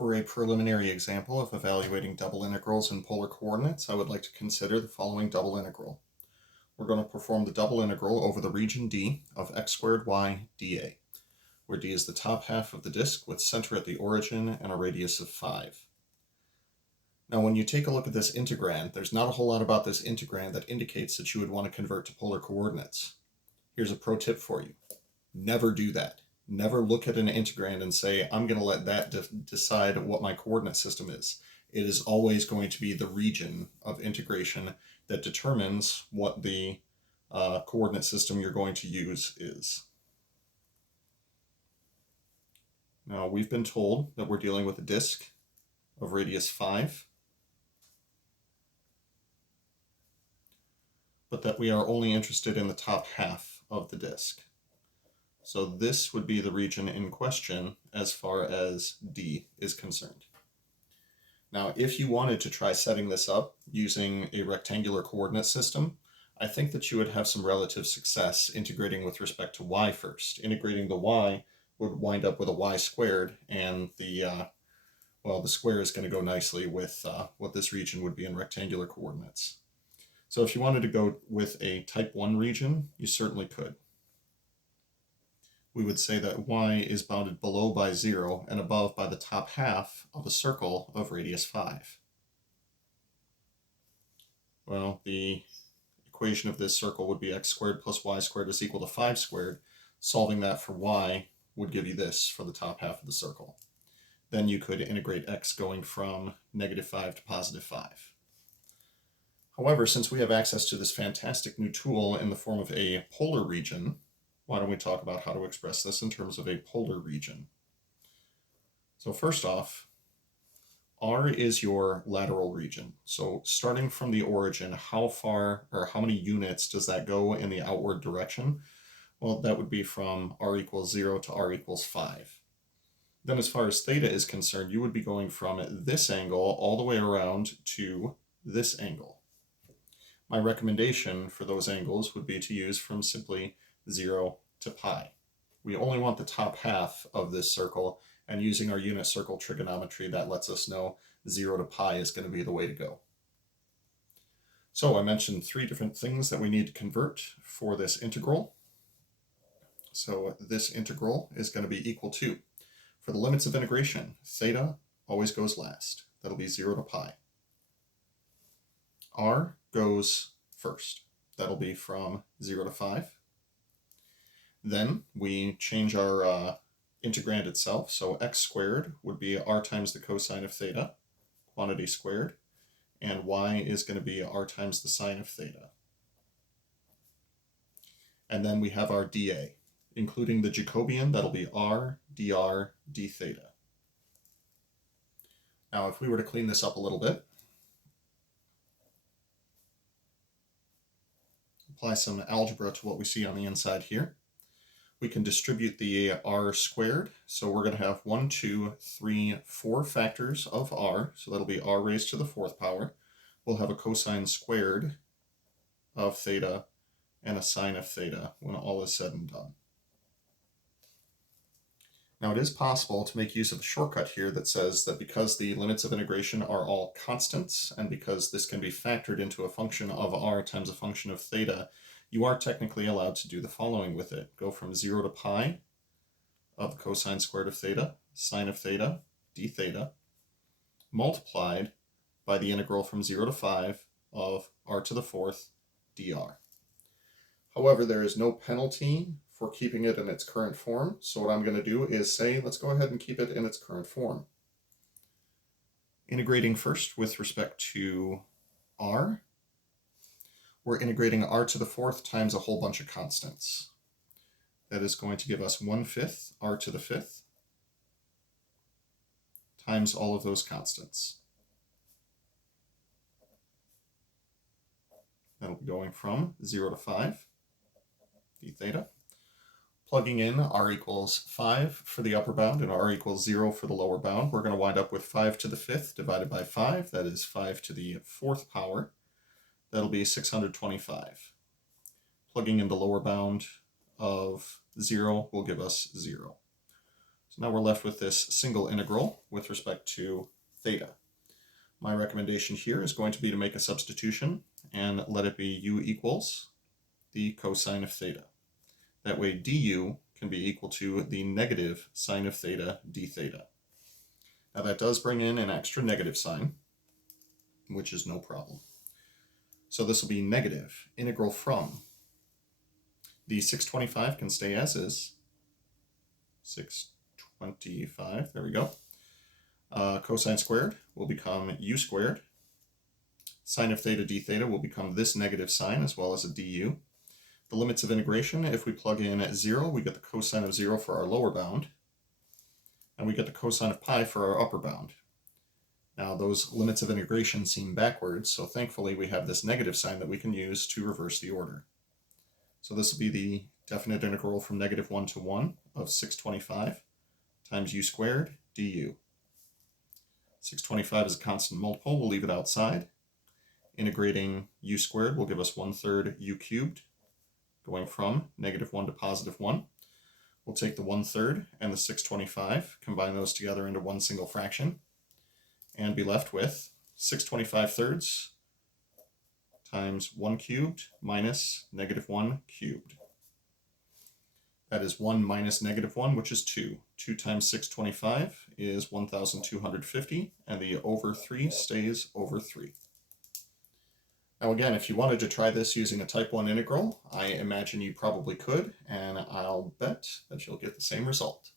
For a preliminary example of evaluating double integrals in polar coordinates, I would like to consider the following double integral. We're going to perform the double integral over the region D of x squared y dA, where D is the top half of the disk with center at the origin and a radius of 5. Now when you take a look at this integrand, there's not a whole lot about this integrand that indicates that you would want to convert to polar coordinates. Here's a pro tip for you. Never do that. Never look at an integrand and say, I'm going to let that decide what my coordinate system is. It is always going to be the region of integration that determines what the coordinate system you're going to use is. Now we've been told that we're dealing with a disk of radius 5, but that we are only interested in the top half of the disk. So this would be the region in question as far as D is concerned. Now, if you wanted to try setting this up using a rectangular coordinate system, I think that you would have some relative success integrating with respect to y first. Integrating the y would wind up with a y squared, and the square is going to go nicely with what this region would be in rectangular coordinates. So if you wanted to go with a type 1 region, you certainly could. We would say that y is bounded below by 0 and above by the top half of a circle of radius 5. Well, the equation of this circle would be x squared plus y squared is equal to 5 squared. Solving that for y would give you this for the top half of the circle. Then you could integrate x going from -5 to +5. However, since we have access to this fantastic new tool in the form of a polar region, why don't we talk about how to express this in terms of a polar region? So first off, R is your lateral region. So starting from the origin, how far or how many units does that go in the outward direction? Well, that would be from R equals 0 to R equals 5. Then as far as theta is concerned, you would be going from this angle all the way around to this angle. My recommendation for those angles would be to use from simply 0 to pi. We only want the top half of this circle, and using our unit circle trigonometry, that lets us know 0 to pi is going to be the way to go. So I mentioned 3 different things that we need to convert for this integral. So this integral is going to be equal to, for the limits of integration, theta always goes last. That'll be 0 to pi. R goes first. That'll be from 0 to 5. Then we change our integrand itself. So x squared would be r times the cosine of theta, quantity squared, and y is going to be r times the sine of theta. And then we have our dA. Including the Jacobian, that'll be r dr d theta. Now if we were to clean this up a little bit, apply some algebra to what we see on the inside here, we can distribute the r squared. So we're going to have 1, 2, 3, 4 factors of r. So that'll be r raised to the 4th power. We'll have a cosine squared of theta and a sine of theta when all is said and done. Now it is possible to make use of a shortcut here that says that because the limits of integration are all constants, and because this can be factored into a function of r times a function of theta, you are technically allowed to do the following with it. Go from 0 to pi of cosine squared of theta, sine of theta, d theta, multiplied by the integral from 0 to 5 of r to the 4th dr. However, there is no penalty for keeping it in its current form. So what I'm going to do is say, let's go ahead and keep it in its current form. Integrating first with respect to r, we're integrating r to the 4th times a whole bunch of constants. That is going to give us 1/5 r to the 5th times all of those constants. That'll be going from 0 to 5 d theta. Plugging in r equals 5 for the upper bound and r equals 0 for the lower bound, we're going to wind up with 5 to the 5th divided by 5. That is 5 to the 4th power. That'll be 625. Plugging in the lower bound of 0 will give us 0. So now we're left with this single integral with respect to theta. My recommendation here is going to be to make a substitution and let it be u equals the cosine of theta. That way du can be equal to the negative sine of theta d theta. Now that does bring in an extra negative sign, which is no problem. So this will be negative integral from, the 625 can stay as is, 625, there we go. Cosine squared will become u squared. Sine of theta d theta will become this negative sign as well as a du. The limits of integration, if we plug in at 0, we get the cosine of 0 for our lower bound, and we get the cosine of pi for our upper bound. Now those limits of integration seem backwards, so thankfully we have this negative sign that we can use to reverse the order. So this will be the definite integral from -1 to 1 of 625 times u squared du. 625 is a constant multiple, we'll leave it outside. Integrating u squared will give us 1/3 u cubed, going from -1 to +1. We'll take the 1/3 and the 625, combine those together into one single fraction, and be left with 625 thirds times 1 cubed minus -1 cubed. That is 1 minus -1, which is 2. 2 times 625 is 1,250, and the over 3 stays over 3. Now again, if you wanted to try this using a type 1 integral, I imagine you probably could, and I'll bet that you'll get the same result.